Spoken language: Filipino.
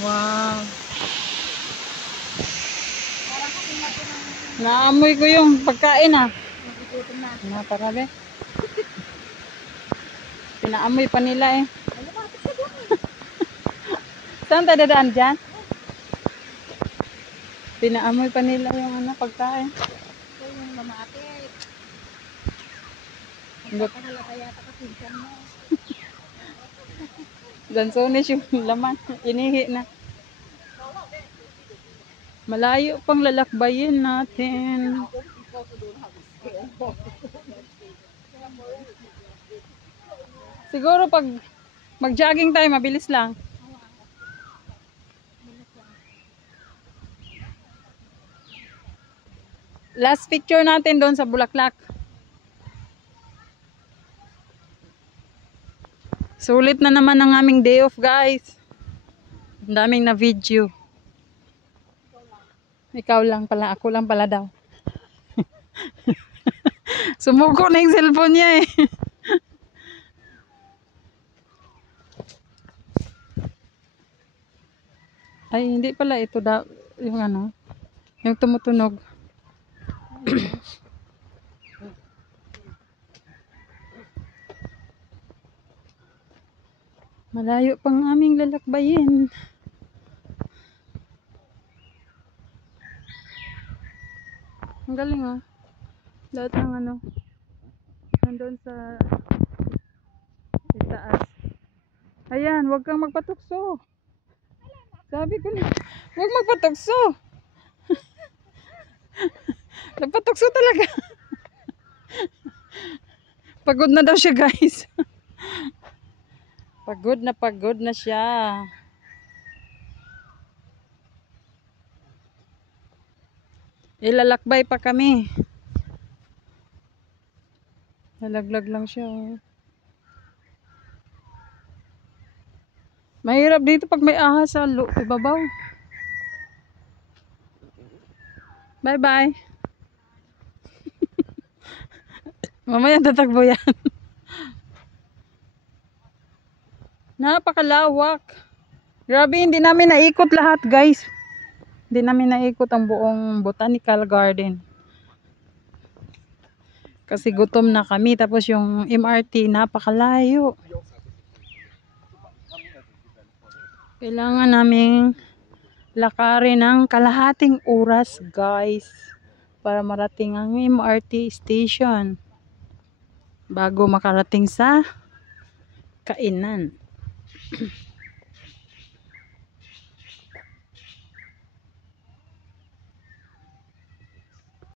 Wow. Naamoy ko yung pagkain ah. Nagugutom na. Naparabi. Pinaamoy pa nila eh. Saan tayo dadaan dyan? Pinaamoy pa nila yung pagkain. Ito yung lamapit. But, Nagpapahalata yata kasi dyan mo. Dansones yung laman. Inihi na. Malayo pang lalakbayin natin. Siguro pag mag-jogging tayo, mabilis lang. Last picture natin doon sa Bulaklak. Sulit na naman ang aming day off, guys. Ang daming na video. Ikaw lang pala, ako lang pala daw. Sumuko na yung cellphone niya eh. Ay, hindi pala ito daw, yung yung tumutunog. Malayo pang aming lalakbayin. Ang galing oh. Lahat ng nandun sa itaas. Ayan, huwag kang magpatukso. Sabi ko na, huwag magpatukso. Nagpatukso talaga. Pagod na daw siya, guys. Pagod na siya. Ilalakbay pa kami. Nalaglag lang siya. Mahirap dito pag may ahas sa ibabaw. Bye bye. Mamaya tatagbo yan. Napakalawak. Grabe, hindi namin naikot lahat, guys. Hindi namin naikot ang buong botanical garden. Kasi gutom na kami. Tapos yung MRT, napakalayo. Kailangan naming lakarin ng kalahating oras, guys. Para marating ang MRT station. Bago makarating sa kainan.